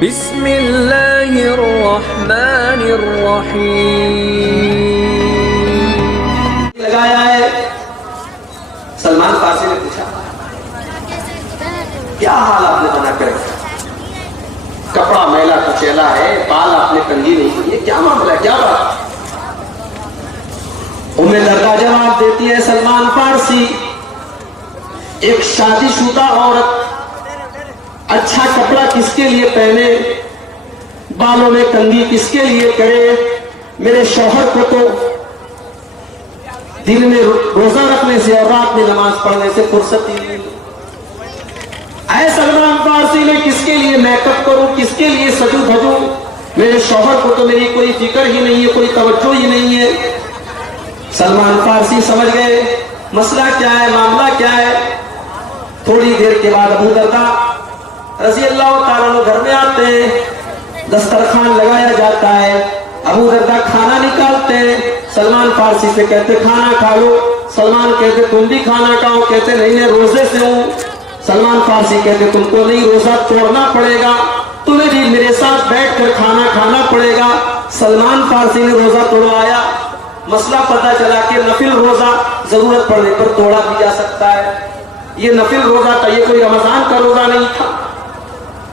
بسم اللہ الرحمن الرحیم. لگایا ہے. سلمان فارسی نے پوچھا کیا حال آپ نے بنا کر رکھا؟ کپڑا میلا کچیلا ہے, بال آپ نے کنگھی نہیں کی, یہ کیا معاملہ ہے, کیا بات؟ ام دردہ جواب دیتی ہے سلمان فارسی, ایک شادی شدہ عورت اچھا کپڑا کس کے لیے پہنے, بالوں میں کنگھی کس کے لیے کرے؟ میرے شوہر کو تو دن میں روزہ رکھنے سے اور رات میں نماز پڑھنے سے فرصت ہی نہیں. اے سلمان فارسی میں کس کے لیے میک اپ کروں, کس کے لیے سجو دھجوں؟ میرے شوہر کو تو میری کوئی فکر ہی نہیں ہے, کوئی توجہ ہی نہیں ہے. سلمان فارسی سمجھ گئے مسئلہ کیا ہے, معاملہ کیا ہے. تھوڑی دیر کے بعد ابو دردہ رضی اللہ تعالیٰ عنہ گھر میں آتے ہیں, دسترخوان لگایا جاتا ہے. ابو دردہ کھانا نکالتے ہیں, سلمان فارسی سے کہتے کھانا کھا لو. سلمان کہتے تم بھی کھانا کھاؤ, کہتے نہیں میں روزے سے ہوں. سلمان فارسی کہتے تم کو نہیں, روزہ توڑنا پڑے گا, تمہیں بھی میرے ساتھ بیٹھ کر کھانا کھانا پڑے گا. سلمان فارسی نے روزہ توڑوایا. مسئلہ پتہ چلا کہ نفل روزہ ضرورت پڑنے پر توڑا بھی جا سکتا ہے. یہ نفل روزہ تھا, یہ کوئی رمضان کا روزہ نہیں تھا.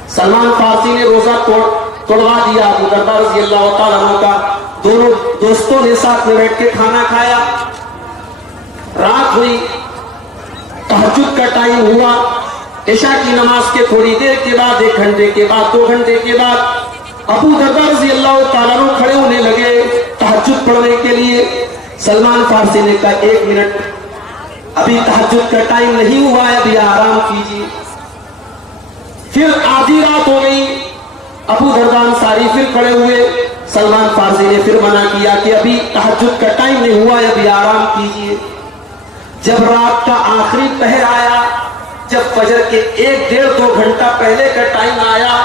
سلمان فارسی نے روزہ توڑوا دیا ابو دردہ رضی اللہ تعالیٰ عنہ کا. دونوں دوستوں نے ساتھ میں بیٹھ کے کھانا کھایا. رات ہوئی, تہجد کا ٹائم ہوا. عشاء کی نماز کے تھوڑی دیر کے بعد, 1 گھنٹے کے بعد, 2 گھنٹے کے بعد ابو دردہ رضی اللہ تعالیٰ عنہ کھڑے ہونے لگے تہجد پڑھنے کے لیے. سلمان فارسی نے کہا 1 منٹ, ابھی تہجد کا ٹائم نہیں ہوا ہے, ابھی آرام کیجیے. پھر آدھی رات ہو گئی, ابو دردہ انصاری پھر کھڑے ہوئے. سلمان فارسی نے پھر منع کیا کہ ابھی تہجد کا ٹائم نہیں ہوا ہے, ابھی آرام کیجیے. جب رات کا آخری پہر آیا, جب فجر کے 1-1.5-2 گھنٹہ پہلے کا ٹائم آیا,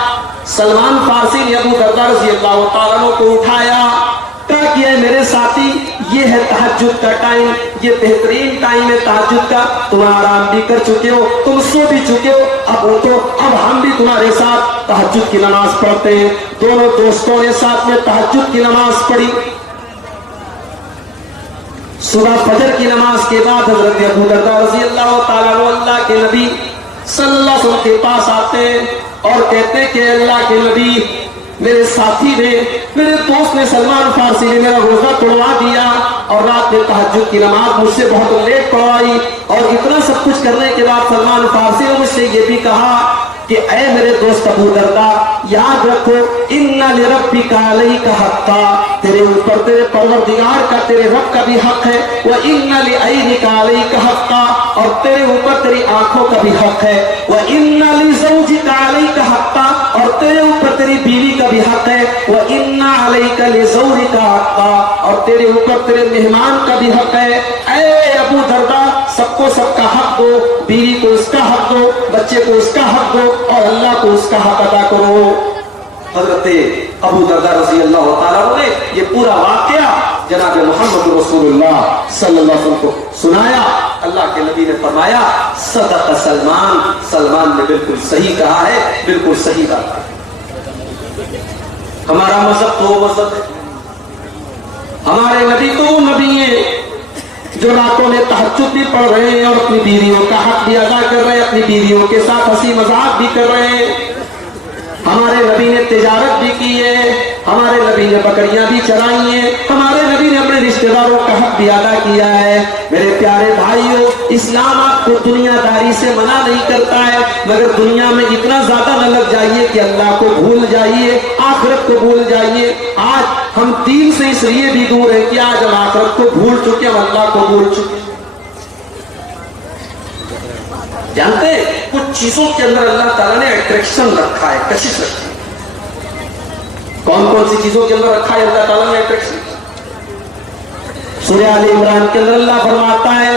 سلمان فارسی نے ابو دردہ رضی اللہ تعالیٰ عنہ کو اٹھایا. کہا کہ اے میرے ساتھی, یہ ہے تہجد کا ٹائم, یہ بہترین ٹائم ہے تہجد کا. تم آرام بھی کر چکے ہو, تم سو بھی چکے ہو, اب اٹھو, اب ہم بھی تمہارے ساتھ تہجد کی نماز پڑھتے ہیں. دونوں دوستوں نے ساتھ میں تہجد کی نماز پڑھی. صبح فجر کی نماز کے بعد حضرت ابو دردہ رضی اللہ تعالیٰ عنہ اللہ کے نبی صلی اللہ علیہ وسلم کے پاس آتے ہیں اور کہتے ہیں کہ اللہ کے نبی, میرے ساتھی نے, میرے دوست نے, سلمان فارسی نے میرا روزہ توڑوا دیا اور رات میں تہجد کی نماز مجھ سے بہت لیٹ پڑھوائی, اور اتنا سب کچھ کرنے کے بعد سلمان فارسی نے مجھ سے یہ بھی کہا کہ اے میرے دوست ابو دردہ, یاد رکھو ان لربک علیک حقا, تیرے اوپر تیرے پروردگار کا, تیرے رب کا بھی حق ہے. وان لعینک علیک حقا, اور تیرے اوپر تیری آنکھوں کا بھی حق ہے. وان لزوجک علیک حقا, اور تیرے اوپر تیری بیوی کا بھی حق ہے. وان علیک لزوجک حقا, اور تیرے اوپر تیرے مہمان کا بھی حق ہے. اے ابو دردہ, سب کو سب کا حق دو, بیوی کو اس کا حق دو, بچے کو اس کا حق دو, اور اللہ کو اس کا حق ادا کرو. حضرت ابو دردہ رضی اللہ تعالیٰ عنہ نے یہ پورا واقعہ جناب محمد رسول اللہ صلی اللہ علیہ وسلم کو سنایا. اللہ کے نبی نے فرمایا صدق سلمان, سلمان نے بالکل صحیح کہا ہے, بالکل صحیح بات ہے. ہمارا مذہب تو مذہب ہے, ہمارے نبی تو نبی ہیں جو راتوں میں تہجد بھی پڑھ رہے ہیں اور اپنی بیویوں کا حق بھی ادا کر رہے ہیں, اپنی بیویوں کے ساتھ ہنسی مذاق بھی کر رہے ہیں. ہمارے نبی نے تجارت بھی کی ہے, ہمارے نبی نے بکریاں بھی چرائی ہیں, ہمارے نبی نے اپنے رشتہ داروں کا حق بھی ادا کیا ہے. میرے پیارے بھائیوں, اسلام آپ کو دنیا داری سے منع نہیں کرتا ہے, مگر دنیا میں اتنا زیادہ نہ لگ جائیے کہ اللہ کو بھول جائیے, آخرت کو بھول جائیے. آج ہم دین سے اس لیے بھی دور ہیں کہ آج ہم آخرت کو بھول چکے, ہم اللہ کو بھول چکے. جانتے ہیں کچھ چیزوں کے اندر اللہ تعالیٰ نے اٹریکشن رکھا ہے, کشش رکھی ہے. کون کون سی چیزوں کے اندر رکھا ہے اللہ تعالیٰ نے اٹریکشن؟ سورہ آل عمران کے اندر اللہ فرماتا ہے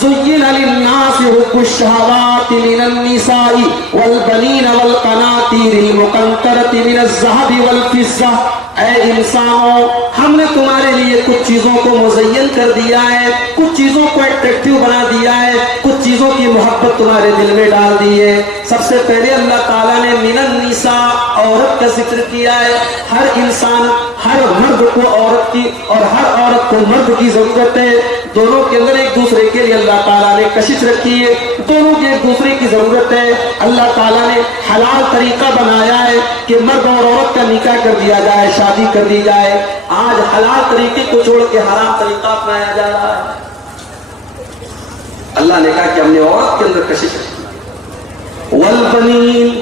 زُيِّنَ لِلنَّاسِ حُبُّ الشَّهَوَاتِ مِنَ النِّسَاءِ وَالْبَنِينَ وَالْقَنَاطِيرِ الْمُقَنطَرَةِ مِنَ الذَّهَبِ وَالْفِضَّةِ. اے انسانوں ہم نے تمہارے لیے کچھ چیزوں کو مزین کر دیا ہے، کچھ چیزوں کو اٹریکٹیو بنا دیا ہے، کچھ چیزوں کی محبت تمہارے دل میں ڈال دی ہے۔ سب سے پہلے اللہ تعالیٰ نے من النساء عورت کا ذکر کیا ہے۔ ہر انسان، ہر مرد کو عورت کی اور ہر عورت کو مرد کی ضرورت ہے۔ دونوں کے اندر ایک دوسرے کے لیے اللہ تعالیٰ نے کشش رکھی ہے، دونوں کی ایک دوسرے کی ضرورت ہے۔ اللہ تعالیٰ نے حلال طریقہ بنایا ہے کہ مرد اور عورت کا نکاح کر دیا جائے، شادی کر دی جائے۔ آج حلال طریقے کو چھوڑ کے حرام طریقہ اپنایا جا رہا ہے۔ اللہ نے کہا کہ ہم نے عورت کے اندر کشش رکھی، والبنین،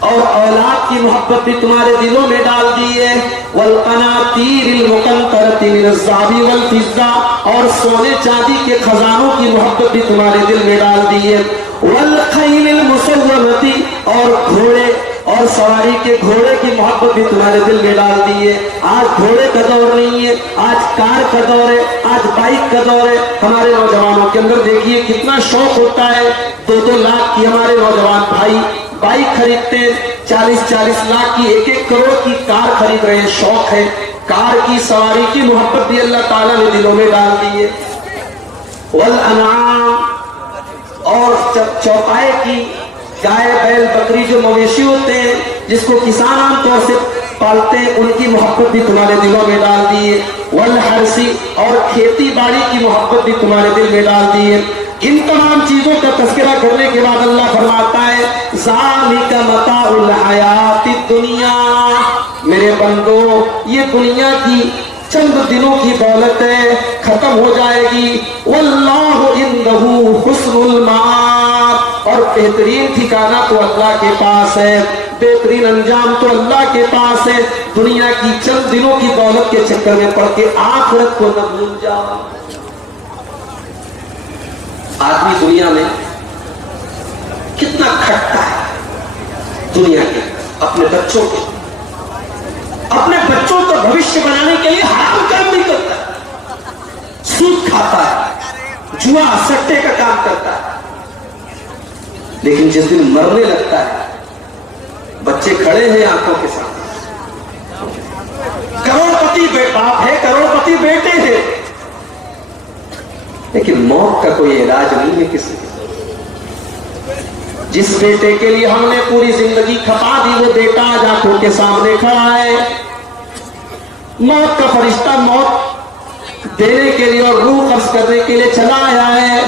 اور اولاد کی محبت بھی تمہارے دلوں میں ڈال دی ہے، والقناطیر المقنطرۃ من الذهب والفضہ، اور سونے چاندی کے خزانوں کی محبت بھی تمہارے دل میں ڈال دی ہے، والخیل المسومۃ، اور گھوڑے اور سواری کے گھوڑے کی محبت بھی تمہارے دل میں ڈال دی ہے۔ آج گھوڑے کا دور نہیں ہے، آج کار کا دور ہے، آج بائک کا دور ہے۔ ہمارے نوجوانوں کے اندر دیکھیے کتنا شوق ہوتا ہے، 2-2 لاکھ کی ہمارے نوجوان بھائی بائک خریدتے ہیں، 40-40 لاکھ کی، 1-1 کروڑ کی کار خرید رہے ہیں۔ شوق ہے، کار کی سواری کی محبت بھی اللہ تعالیٰ نے دلوں میں ڈال دی ہے۔ والانعام، اور چوپائے کی گائے بیل بکری جو مویشی ہوتے ہیں جس کو کسان عام طور سے پالتے ہیں، ان کی محبت بھی تمہارے دلوں میں ڈال دی ہے۔ والحرثی، اور کھیتی باڑی کی محبت بھی تمہارے دل میں ڈال دی ہے۔ ان تمام چیزوں کا تذکرہ کرنے کے بعد اللہ فرماتا ہے ذالک متاع الحیات الدنیا، میرے بندو یہ دنیا کی چند دنوں کی دولت ہے، ختم ہو جائے گی۔ واللہ عندہ حسن المآب، اور بہترین ٹھکانہ تو اللہ کے پاس ہے، بہترین انجام تو اللہ کے پاس ہے۔ دنیا کی چند دنوں کی دولت کے چکر میں پڑ کے آخرت کو نہ بھول جاؤ۔ آدمی دنیا میں کتنا کھٹتا ہے، دنیا کے اپنے بچوں کا بھوشیہ بنانے کے لیے حرام کام بھی کرتا ہے، سود کھاتا ہے، جوا سٹے کا کام کرتا ہے، لیکن جس دن مرنے لگتا ہے بچے کھڑے ہیں آنکھوں کے سامنے، کروڑ پتی باپ ہے، کروڑ پتی بیٹے ہیں، لیکن موت کا کوئی علاج نہیں ہے کسی کے۔ جس بیٹے کے لیے ہم نے پوری زندگی کھپا دی وہ بیٹا آج آنکھوں کے سامنے کھڑا ہے۔ موت کا فرشتہ موت دینے کے لیے اور روح قبض کرنے کے لیے چلا آیا ہے۔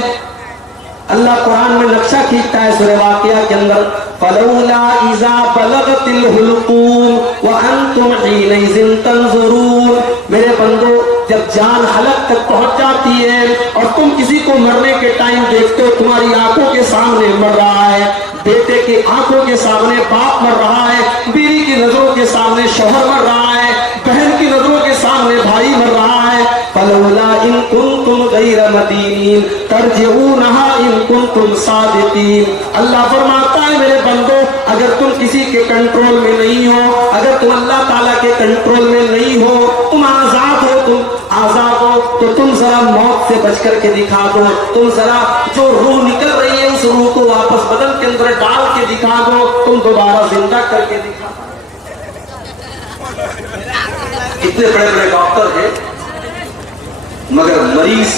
اللہ قرآن میں نقشہ کھینچتا ہے سورہ واقعہ کے اندر، فلولا اذا بلغت الحلقوم وانتم حينئذ تنظرون، میرے بندو جب جان حلق تک پہنچ جاتی ہے اور تم کسی کو مرنے کے ٹائم دیکھتے ہو، تمہاری آنکھوں کے سامنے مر رہا ہے، بیٹے کی آنکھوں کے سامنے باپ مر رہا ہے، بیوی کی نظروں کے سامنے شوہر مر رہا ہے، بہن کی نظروں کے سامنے بھائی مر رہا ہے، فلولا ان کنتم غیر مدینین ترجعونها ان کنتم صادقین۔ اللہ فرماتا ہے میرے بندو اگر تم کسی کے کنٹرول میں نہیں ہو، اگر تم اللہ تعالیٰ کے کنٹرول میں نہیں ہو، تم آزاد ہو، تو تم ذرا موت سے بچ کر کے دکھا دو، تم ذرا جو روح نکل رہی ہے اس روح کو واپس بدن کے اندر ڈال کے دکھا دو، تم دوبارہ زندہ کر کے دکھا دو۔ اتنے بڑے بڑے ڈاکٹر ہیں مگر مریض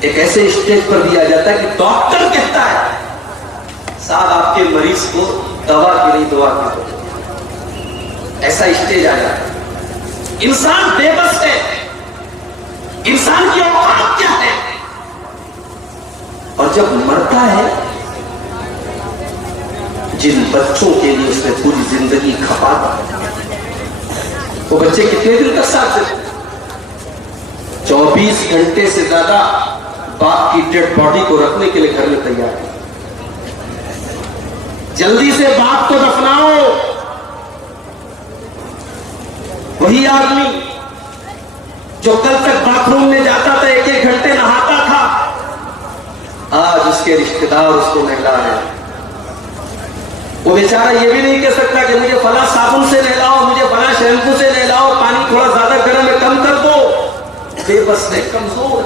ایک ایسے اسٹیج پر دیا جاتا ہے کہ ڈاکٹر کہتا ہے صاحب آپ کے مریض کو دوا کی نہیں دعا کی دو، ایسا اسٹیج آ جاتا ہے۔ انسان بے بس ہے، انسان کی اوقات کیا ہے، اور جب مرتا ہے جن بچوں کے لیے اس نے پوری زندگی کھپا دی، وہ بچے کتنے دن تک ساتھ رہتے؟ 24 گھنٹے سے زیادہ باپ کی ڈیڈ باڈی کو رکھنے کے لیے گھر میں تیار ہے۔ جلدی سے باپ کو دفناؤ۔ وہی آدمی جو کل تک باتھ روم میں جاتا تھا 1-1 گھنٹے نہاتا تھا، آج اس کے رشتہ دار اس کو نہلا رہے ہیں۔ وہ بیچارہ یہ بھی نہیں کہہ سکتا کہ مجھے فلاں صابن سے نہلاؤ، مجھے فلاں شیمپو سے نہلاؤ، پانی تھوڑا زیادہ گرم ہے کم کر دو، بے بس ہے، کمزور۔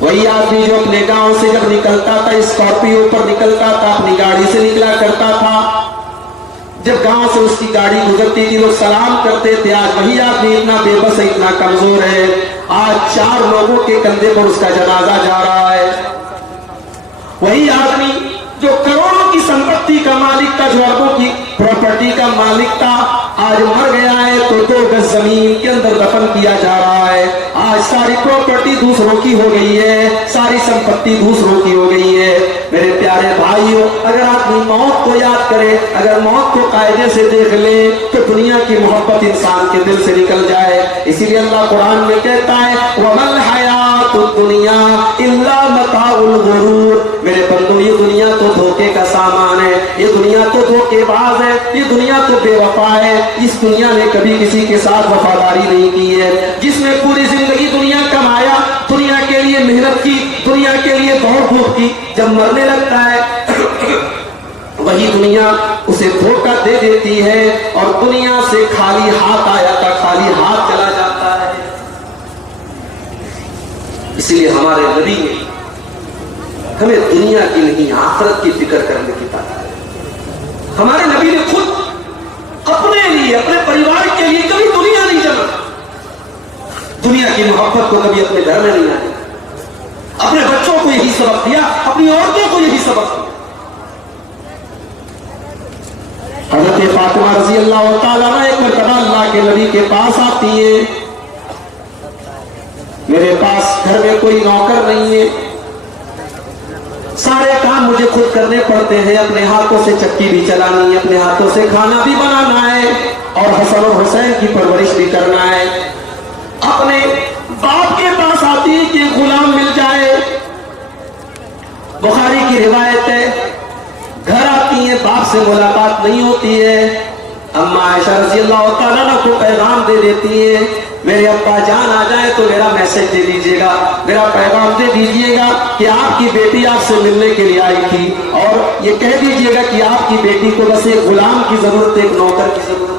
وہی آدمی جو اپنے گاؤں سے جب نکلتا تھا اسکارپیو پر نکلتا تھا، اپنی گاڑی سے نکلا کرتا تھا، جب گاؤں سے اس کی گاڑی گزرتی تھی لوگ سلام کرتے تھے. آج وہی آدمی اتنا بے بس ہے, اتنا کمزور ہے, آج 4 لوگوں کے کندھے پر اس کا جنازہ جا رہا ہے. وہی آدمی جو کروڑوں کی سمپتی کا مالک تھا, جو اربوں کی پراپرٹی کا مالک تھا, آج مر گیا ہے تو 2 گز زمین کے اندر دفن کیا جا رہا ہے. آج ساری پراپرٹی دوسروں کی ہو گئی ہے, ساری سمپتی دوسروں کی ہو گئی ہے. میرے پیارے بھائیوں, اگر آدمی موت کو یاد کرے, اگر موت کو قاعدے سے دیکھ لے تو دنیا کی محبت انسان کے دل سے نکل جائے. اسی لیے اللہ قرآن میں کہتا ہے وَمَا الْحَيَاةُ الدُّنْيَا إِلَّا مَتَاعُ الْغُرُورِ. میرے بندو, یہ دنیا تو دھوکے کا سامان ہے, یہ دنیا تو دھوکے باز ہے, یہ دنیا تو بے وفا ہے. اس دنیا نے کبھی کسی کے ساتھ وفاداری نہیں کی ہے. جس نے پوری زندگی دنیا کمایا, دنیا کے لیے محنت کی, دنیا کے لیے دوڑ دھوپ کی, جب مرنے لگتا ہے وہی دنیا اسے دھوکہ دے دیتی ہے اور دنیا سے خالی ہاتھ آیا تھا خالی ہاتھ چلا جاتا ہے. اسی لیے ہمارے نبی نے ہمیں دنیا کی نہیں آخرت کی فکر کرنے کی تعلیم ہے. ہمارے نبی نے خود اپنے لیے, اپنے پریوار کے لیے کبھی دنیا نہیں جما, دنیا کی محبت کو کبھی اپنے گھر میں نہیں لایا. اپنے بچوں کو یہی سبق دیا, اپنی عورتوں کو یہی سبق دیا. حضرت فاطمہ رضی اللہ تعالیٰ ایک مرتبہ اللہ کے نبی کے پاس آتی ہے, میرے پاس گھر میں کوئی نوکر نہیں ہے, سارے کام مجھے خود کرنے پڑتے ہیں, اپنے ہاتھوں سے چکی بھی چلانی ہے, اپنے ہاتھوں سے کھانا بھی بنانا ہے, اور حسن اور حسین کی پرورش بھی کرنا ہے. اپنے باپ کے پاس آتی ہے کہ غلام مل جائے. بخاری کی روایت ہے, گھر آتی ہیں, باپ سے ملاقات نہیں ہوتی ہے. اما عائشہ رضی اللہ تعالیٰ کو پیغام دے دیتی ہے, میرے ابا جان آ جائے تو میرا میسج دے دیجیے گا, میرا پیغام دے دیجیے گا کہ آپ کی بیٹی آپ سے ملنے کے لیے آئی تھی, اور یہ کہہ دیجیے گا کہ آپ کی بیٹی کو بس ایک غلام کی ضرورت ہے, ایک نوکر کی ضرورت ہے.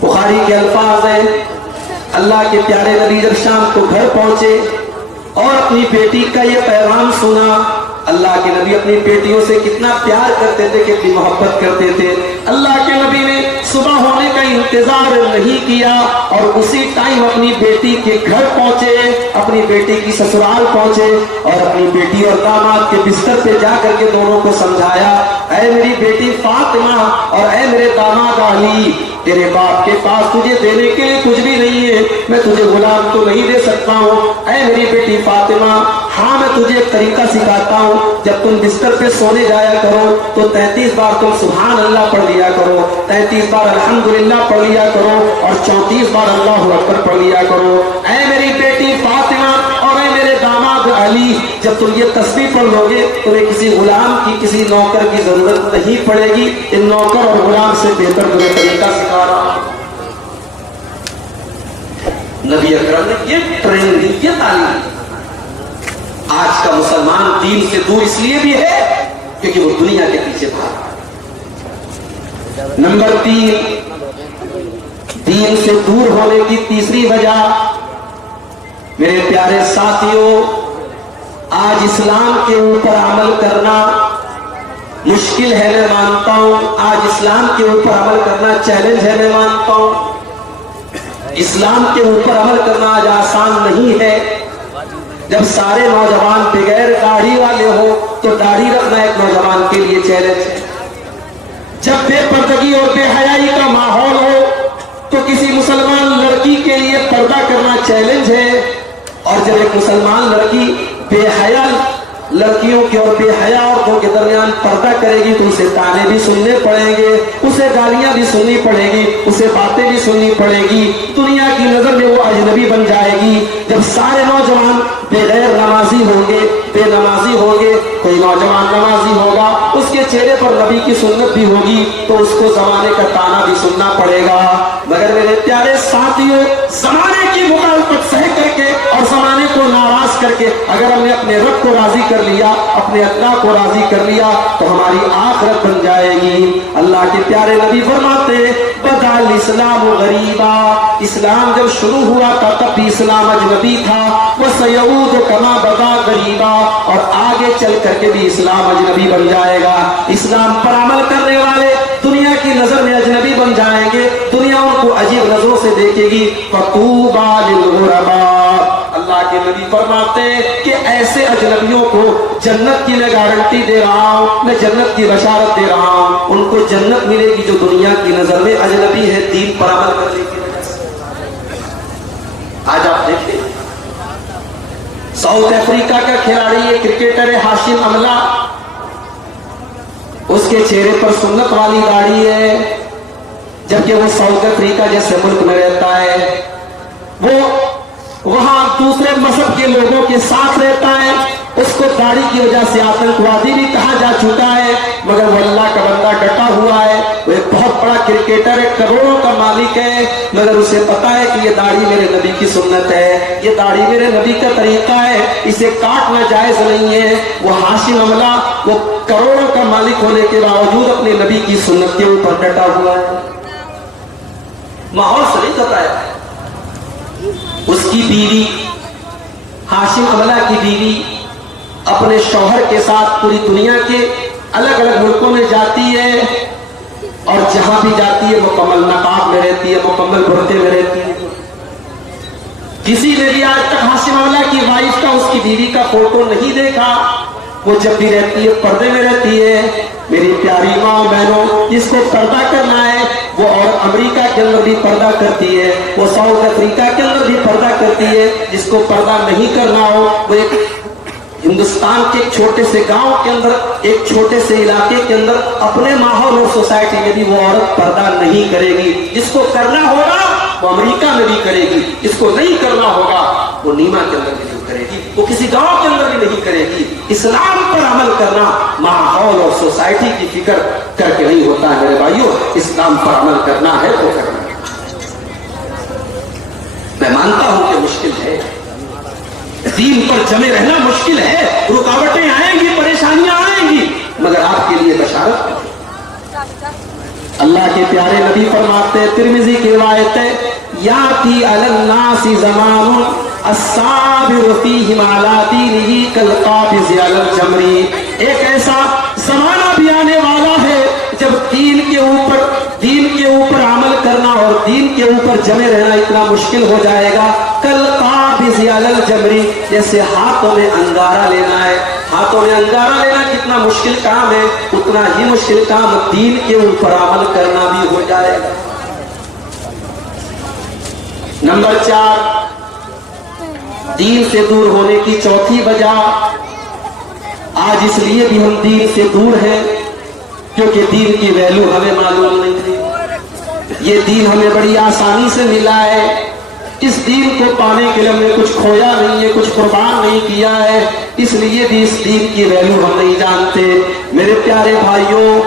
بخاری کے الفاظ ہیں, اللہ کے پیارے نبی جب شام کو گھر پہنچے اور اپنی بیٹی کا یہ پیغام سنا, اللہ کے نبی اپنی بیٹیوں سے کتنا پیار کرتے تھے, کتنی محبت کرتے تھے. اللہ کے نبی نے صبح ہونے کا انتظار نہیں کیا اور اسی ٹائم اپنی بیٹی کے گھر پہنچے, اپنی بیٹی کی سسرال پہنچے اور اپنی بیٹی اور داماد کے بستر پہ جا کر کے دونوں کو سمجھایا, اے میری بیٹی فاطمہ اور اے میرے داماد علی, تیرے باپ کے پاس تجھے دینے کے لیے کچھ بھی نہیں ہے, میں تجھے غلام تو نہیں دے سکتا ہوں. اے میری بیٹی فاطمہ, ہاں میں تجھے ایک طریقہ سکھاتا ہوں, جب تم بستر پہ سونے جایا کرو تو 33 بار تم سبحان اللہ پڑھ لیا کرو, 33 بار الحمدللہ پڑھ لیا کرو, اور 34 بار اللہ اکبر پڑھ لیا کرو. اے میری بیٹی فاطمہ اور اے میرے داماد علی, جب تم یہ تسبیح پڑھ لو گے تمہیں کسی غلام کی, کسی نوکر کی ضرورت نہیں پڑے گی. ان نوکر اور غلام سے بہتر تمہیں طریقہ سکھا رہا ہوں. نبی اکرم نے یہ ٹریننگ دی, یہ تعلیم دی. آج کا مسلمان دین سے دور اس لیے بھی ہے کیونکہ وہ دنیا کے پیچھے بھاگ. نمبر 3, دین سے دور ہونے کی تیسری وجہ, میرے پیارے ساتھیوں, آج اسلام کے اوپر عمل کرنا مشکل ہے, میں مانتا ہوں. آج اسلام کے اوپر عمل کرنا چیلنج ہے, میں مانتا ہوں. اسلام کے اوپر عمل کرنا آج آسان نہیں ہے. جب سارے نوجوان بغیر داڑھی والے ہو تو داڑھی رکھنا ایک نوجوان کے لیے چیلنج ہے. جب بے پردگی اور بے حیائی کا ماحول ہو تو کسی مسلمان لڑکی کے لیے پردہ کرنا چیلنج ہے, اور جب ایک مسلمان لڑکی بے حیا لڑکیوں کے اور بے حیا عورتوں کے درمیان پردہ کرے گی تو اسے تانے بھی سننے پڑیں گے, اسے گالیاں بھی سننی پڑے گی, اسے باتیں بھی سننی پڑے گی. دنیا کی نظر میں وہ اجنبی بن جائے گی. جب سارے نوجوان بغیر نمازی ہوں گے, بے نمازی ہوں گے, کوئی نوجوان نمازی ہوگا, اس کے چہرے پر نبی کی سنت بھی ہوگی تو اس کو زمانے کا تانا بھی سننا پڑے گا. مگر میرے پیارے ساتھیوں, زمانے کی مخالفت سہ کر کے اور زمانے کو ناراض کر کے اگر ہم نے اپنے رب کو راضی کر لیا, اپنے اللہ کو راضی کر لیا تو ہماری آخرت بن جائے گی. اللہ کے پیارے نبی فرماتے بدا الاسلام غریبا, اسلام جب شروع ہوا تھا تب بھی اسلام اجنبی تھا. وہ سیعود کما بدا غریبا, اور آگے چل کر کے بھی اسلام اجنبی بن جائے گا. اسلام پر عمل کرنے والے کی نظر میں اجنبی بن جائیں گے, دنیا ان کو عجیب نظروں سے دیکھے گی. فطوبى للغرباء, اللہ کے نبی فرماتے ہیں کہ ایسے اجنبیوں کو جنت کی میں گارنٹی دے رہا ہوں, میں جنت کی بشارت دے رہا ہوں. ان کو جنت ملے گی جو دنیا کی نظر میں اجنبی ہے دین پر عمل کرنے کی وجہ سے. آج آپ دیکھیں ساؤتھ افریقہ کا کھلاڑی ہے, کرکٹر ہے ہاشم املہ, اس کے چہرے پر سنت والی داڑھی ہے, جبکہ وہ ساؤتھ افریقہ جیسے ملک میں رہتا ہے. وہ وہاں دوسرے مذہب کے لوگوں کے ساتھ رہتا ہے. اس کو داڑھی کی وجہ سے آتنکوادی بھی کہا جا چکا ہے, مگر وہ اللہ کا بندہ ڈٹا ہوا ہے. وہ ایک بہت بڑا کرکٹر ہے, کروڑوں کا مالک ہے, مگر اسے پتا ہے کہ یہ داڑھی میرے نبی کی سنت ہے, یہ داڑھی میرے نبی کا طریقہ ہے, اسے کاٹنا جائز نہیں ہے. وہ ہاشم املہ, وہ کروڑوں کا مالک ہونے کے باوجود اپنے نبی کی سنت کے اوپر ڈٹا ہوا ہے. ماحول سے نہیں بتایا. اس کی بیوی, ہاشم املہ کی بیوی اپنے شوہر کے ساتھ پوری دنیا کے الگ الگ ملکوں میں جاتی ہے, اور جہاں بھی جاتی ہے مکمل نقاب میں رہتی ہے, مکمل برقعے میں رہتی ہے. کسی نے بھی آج تک ہاشم املہ کی وائف کا, اس کی بیوی کا فوٹو نہیں دیکھا. وہ جب بھی رہتی ہے پردے میں رہتی ہے. میری پیاری ماں بہنوں, جس کو پردہ کرنا ہے وہ عورت امریکہ کے اندر بھی پردہ کرتی ہے, وہ ساؤتھ افریقہ کے اندر بھی پردہ کرتی ہے. جس کو پردہ نہیں کرنا ہو وہ ایک ہندوستان کے ایک چھوٹے سے گاؤں کے اندر, ایک چھوٹے سے علاقے کے اندر اپنے ماحول اور سوسائٹی میں بھی وہ عورت پردہ نہیں کرے گی. جس کو کرنا ہوگا وہ امریکہ میں بھی کرے گی, جس کو نہیں کرنا ہوگا وہ نیما کے اندر بھی نہیں کرے گی, وہ کسی گاؤں کے اندر بھی نہیں کرے گی. اسلام پر عمل کرنا ماحول اور سوسائٹی کی فکر کر کے نہیں ہوتا ہے میرے بھائیوں, اسلام پر عمل کرنا ہے تو کرنا ہے. میں مانتا ہوں کہ مشکل ہے, دین پر جمے رہنا مشکل ہے, رکاوٹیں آئیں گی, پریشانیاں آئیں گی, مگر آپ کے لیے بشارت ہے. اللہ کے پیارے نبی فرماتے ہیں, ترمذی کی روایت ہے, یاتی علی الناس زمان الصابر فیہم علی دینہ کالقابض علی الجمر. ایک ایسا زمانہ بھی آنے والا ہے جب دین کے اوپر عمل کرنا اور دین کے اوپر جمے رہنا اتنا مشکل ہو جائے گا. کالقابض علی الجمر, جیسے ہاتھوں میں انگارہ لینا ہے. ہاتھوں میں انگارہ لینا کتنا مشکل کام ہے, اتنا ہی مشکل کام دین کے اوپر عمل کرنا بھی ہو جائے گا. نمبر 4, دین سے دور ہونے کی چوتھی وجہ. آج اس لیے بھی ہم دین سے دور ہیں کیونکہ دین کی ویلیو ہمیں معلوم نہیں تھی. یہ دین ہمیں بڑی آسانی سے ملا ہے. اس دین کو پانے کے لیے ہم نے کچھ کھویا نہیں ہے, کچھ قربان نہیں کیا ہے, اس لیے بھی اس دین کی ویلیو ہم نہیں جانتے. میرے پیارے بھائیوں,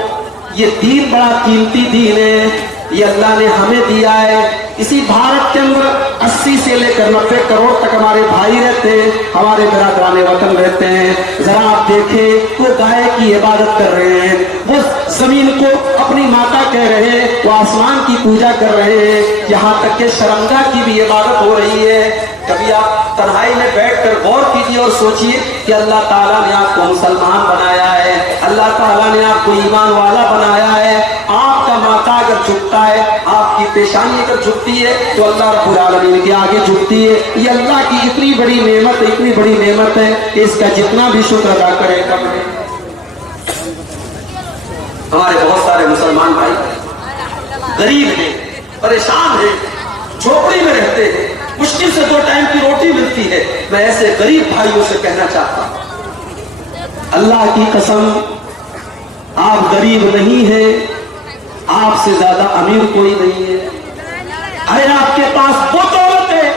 یہ دین بڑا قیمتی دین ہے, یہ اللہ نے ہمیں دیا ہے. اسی بھارت کے اندر 80 سے لے کر 90 کروڑ تک ہمارے بھائی رہتے ہیں, ہمارے برادران وطن رہتے ہیں. ذرا آپ دیکھیں, وہ گائے کی عبادت کر رہے ہیں, وہ زمین کو اپنی ماتا کہہ رہے ہیں, وہ آسمان کی پوجا کر رہے ہیں, یہاں تک کہ شرمگاہ کی بھی عبادت ہو رہی ہے. کبھی آپ تنہائی میں بیٹھ کر غور کیجیے اور سوچئے کہ اللہ تعالیٰ نے آپ کو مسلمان بنایا ہے, اللہ تعالیٰ نے آپ کو ایمان والا بنایا ہے. آپ کا ماتھا اگر جھکتا ہے, آپ کی پیشانی اگر جھکتی ہے تو اللہ رب العالمین کے آگے جھکتی ہے. یہ اللہ کی اتنی بڑی نعمت ہے, اتنی بڑی نعمت ہے کہ اس کا جتنا بھی شکر ادا کرے کم ہے. ہمارے بہت سارے مسلمان بھائی غریب ہیں, پریشان ہیں, جھوپڑی میں رہتے ہیں, مشکل سے 2 ٹائم کی روٹی ملتی ہے. میں ایسے غریب بھائیوں سے کہنا چاہتا ہوں, اللہ کی قسم, آپ غریب نہیں ہیں, آپ سے زیادہ امیر کوئی نہیں ہے. ارے آپ کے پاس وہ دولت ہے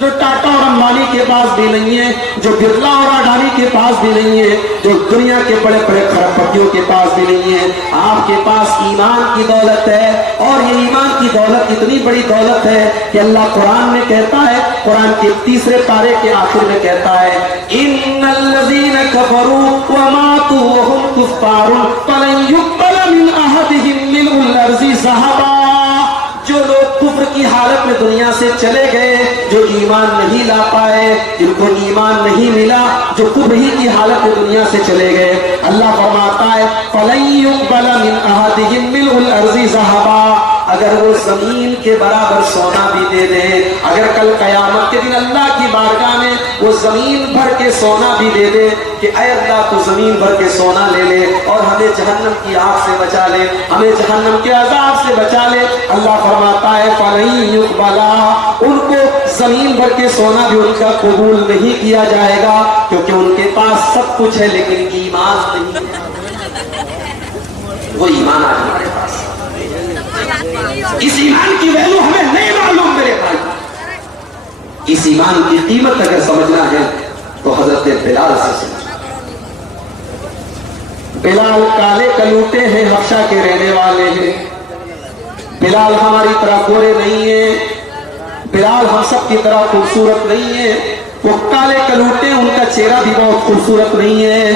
جو ٹاٹا اور امبانی کے پاس بھی نہیں ہے, جو برلا اور اڈانی کے پاس بھی نہیں ہے, جو دنیا کے بڑے بڑے کھرب پتیوں کے پاس بھی نہیں ہے. آپ کے پاس ایمان کی دولت ہے, اور یہ ایمان کی دولت اتنی بڑی دولت ہے کہ اللہ قرآن میں کہتا ہے, قرآن کے 3 پارے کے آخر میں کہتا ہے, ان الذین کفروا وماتوا وهم کفار فلن یقبل من احدهم ملء الارض ذهبا. جو لوگ کفر کی حالت میں دنیا سے چلے گئے، جو ایمان نہیں لا پائے، جن کو ایمان نہیں ملا، جو کفر ہی کی حالت میں دنیا سے چلے گئے، اللہ فرماتا ہے فَلَن يُقْبَلَ مِنْ أَحَدِهِمْ مِلْءُ الْأَرْضِ ذَهَبًا، اگر وہ زمین کے برابر سونا بھی دے دے، اگر کل قیامت کے دن اللہ کی بارگاہ میں وہ زمین بھر کے سونا بھی دے دے کہ اے اللہ تو زمین بھر کے سونا لے لے اور ہمیں جہنم کی آگ سے بچا لے، ہمیں جہنم کے عذاب سے بچا لے، اللہ فرماتا ہے فَلَن يُقْبَلَ، ان کو زمین بھر کے سونا بھی ان کا قبول نہیں کیا جائے گا، کیونکہ ان کے پاس سب کچھ ہے لیکن ایمان نہیں ہے۔ وہ ایمان آج ہمارے پاس، اس ایمان کی ویلو ہمیں نہیں معلوم میرے بھائی۔ اس ایمان کی قیمت اگر سمجھنا ہے تو حضرت بلال سے سمجھنا۔ بلال کالے کلوٹے ہیں، حبشہ کے رہنے والے ہیں، بلال ہماری طرح گورے نہیں ہیں، بلال ہم سب کی طرح خوبصورت نہیں ہے، وہ کالے کلوٹے، ان کا چہرہ بھی بہت خوبصورت نہیں ہے،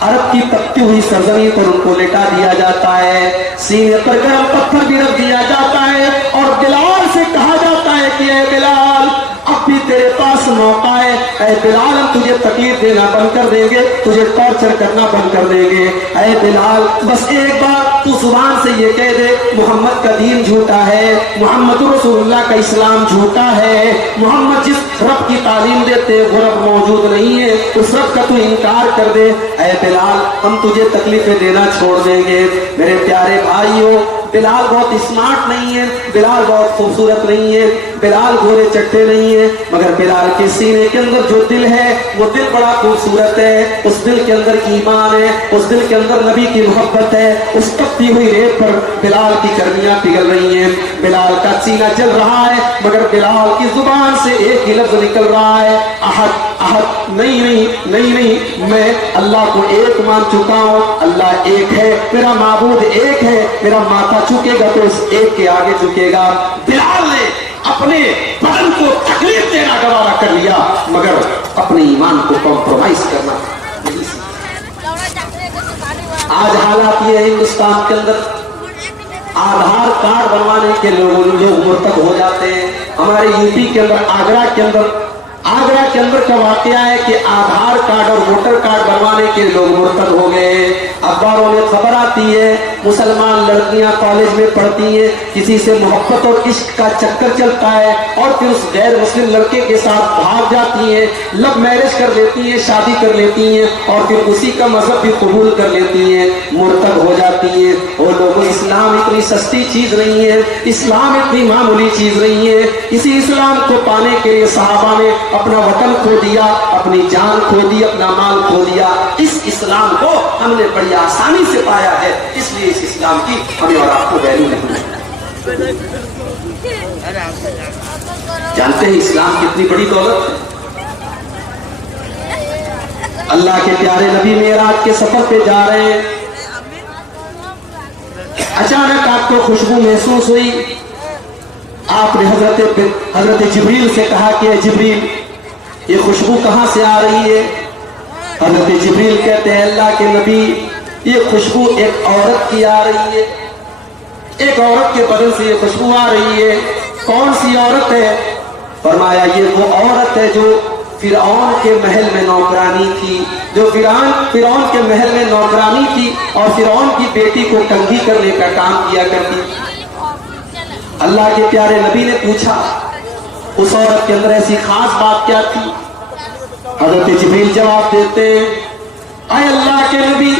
عرب کی تپتی ہوئی سرزمین پر ان کو لٹا دیا جاتا ہے، سینے پر گرم پتھر بھی رکھ دیا جاتا ہے، اور بلال سے کہا جاتا ہے کہ اے بلال اب بھی تیرے پاس موقع ہے، اے بلال ہم تجھے تکلیف دینا بند کر دیں گے، تجھے ٹارچر کرنا بند کر دیں گے، اے بلال بس ایک بار تو زبان سے یہ کہہ دے محمد کا دین جھوٹا ہے، محمد رسول اللہ کا اسلام جھوٹا ہے، محمد جس رب کی تعلیم دیتے وہ رب موجود نہیں ہے، اس رب کا تو انکار کر دے، اے بلال ہم تجھے تکلیفیں دینا چھوڑ دیں گے۔ میرے پیارے بھائیوں، بلال بہت اسمارٹ نہیں ہے، بلال بہت خوبصورت نہیں ہے، بلال گورے چٹے نہیں ہے، مگر بلال کے سینے کے اندر جو دل ہے وہ دل بڑا خوبصورت ہے، اس دل کے اندر ایمان ہے، اس دل کے اندر نبی کی محبت ہے، اس تپتی ہوئی ریت پر بلال کی گرمیاں پگھل رہی ہیں، بلال کا سینہ جل رہا ہے، مگر بلال کی زبان سے ایک ہی لفظ نکل رہا ہے، احد احد، نہیں نہیں نہیں نہیں، میں اللہ کو ایک مان چکا ہوں، اللہ ایک ہے، میرا معبود ایک ہے، میرا ماتھا چکے گا تو اس ایک کے آگے جھکے گا۔ بلال نے اپنے بدن کو تکلیف دینا گوارا کر لیا، مگر اپنے ایمان کو کمپرومائز کرنا نہیں سیکھا۔ آج حالات یہ ہے ہندوستان کے اندر آدھار کارڈ بنوانے کے لوگ مرتد ہو جاتے ہیں۔ ہمارے یو پی کے اندر آگرہ کے اندر کا واقعہ ہے کہ آدھار کارڈ اور ووٹر کارڈ بنوانے کے لوگ مرتد ہو گئے۔ اخباروں میں خبر آتی ہے مسلمان لڑکیاں کالج میں پڑھتی ہیں، کسی سے محبت اور عشق کا چکر چلتا ہے اور پھر اس غیر مسلم لڑکے کے ساتھ بھاگ جاتی ہیں، لو میرج کر لیتی ہیں، شادی کر لیتی ہیں اور پھر اسی کا مذہب بھی قبول کر لیتی ہیں، مرتد ہو جاتی ہیں۔ وہ لوگوں، اسلام اتنی سستی چیز نہیں ہے، اسلام اتنی معمولی چیز نہیں ہے۔ اسی اسلام کو پانے کے لیے صحابہ نے اپنا وطن کھو دیا، اپنی جان کھو دی، اپنا مال کھو دیا۔ اس اسلام کو ہم نے بڑی آسانی سے پایا ہے، اس لیے اس اسلام کی ہمیں اور آپ کو ویلیو نہیں ہے۔ جانتے ہیں اسلام کتنی بڑی دولت ہے؟ اللہ کے پیارے نبی معراج کے سفر پہ جا رہے ہیں، اچانک آپ کو خوشبو محسوس ہوئی، آپ نے حضرت جبریل سے کہا کہ اے جبریل یہ خوشبو کہاں سے آ رہی ہے؟ حضرت جبریل کہتے ہیں اللہ کے نبی یہ خوشبو ایک عورت کی آ رہی ہے، ایک عورت کے بدن سے یہ خوشبو آ رہی ہے۔ کون سی عورت ہے؟ فرمایا یہ وہ عورت ہے جو فرعون کے محل میں نوکرانی تھی، جو فرعون کے محل میں نوکرانی تھی اور فرعون کی بیٹی کو کنگھی کرنے کا کام کیا کرتی۔ اللہ کے پیارے نبی نے پوچھا اس عورت کے اندر ایسی خاص بات کیا تھی؟ حضرت جبریل جواب دیتے ہیں اے اللہ کے نبی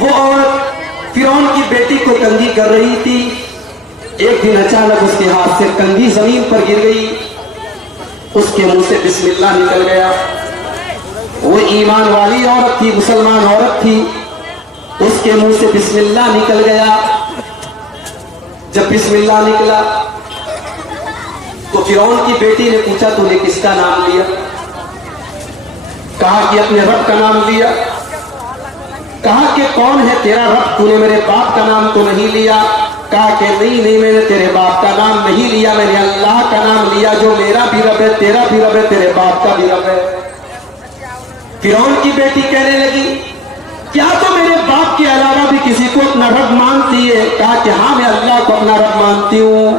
وہ عورت فرعون کی بیٹی کو کنگھی کر رہی تھی، ایک دن اچانک اس کے ہاتھ سے کنگھی زمین پر گر گئی، اس کے منہ سے بسم اللہ نکل گیا۔ وہ ایمان والی عورت تھی، مسلمان عورت تھی، اس کے منہ سے بسم اللہ نکل گیا۔ جب بسم اللہ نکلا تو فرعون کی بیٹی نے پوچھا تو نے کس کا نام لیا؟ کہا کہ اپنے رب کا نام لیا۔ کہا کہ کون ہے تیرا رب؟ تو نے میرے باپ کا نام تو نہیں لیا؟ کہا کہ نہیں میں نے تیرے باپ کا نام نہیں لیا، میں نے اللہ کا نام لیا جو میرا بھی رب ہے، تیرا بھی رب ہے، تیرے باپ کا بھی رب ہے۔ فرعون کی بیٹی کہنے لگی کیا تو میرے باپ کے علاوہ بھی کسی کو اپنا رب مانتی ہے؟ کہا کہ ہاں میں اللہ کو اپنا رب مانتی ہوں۔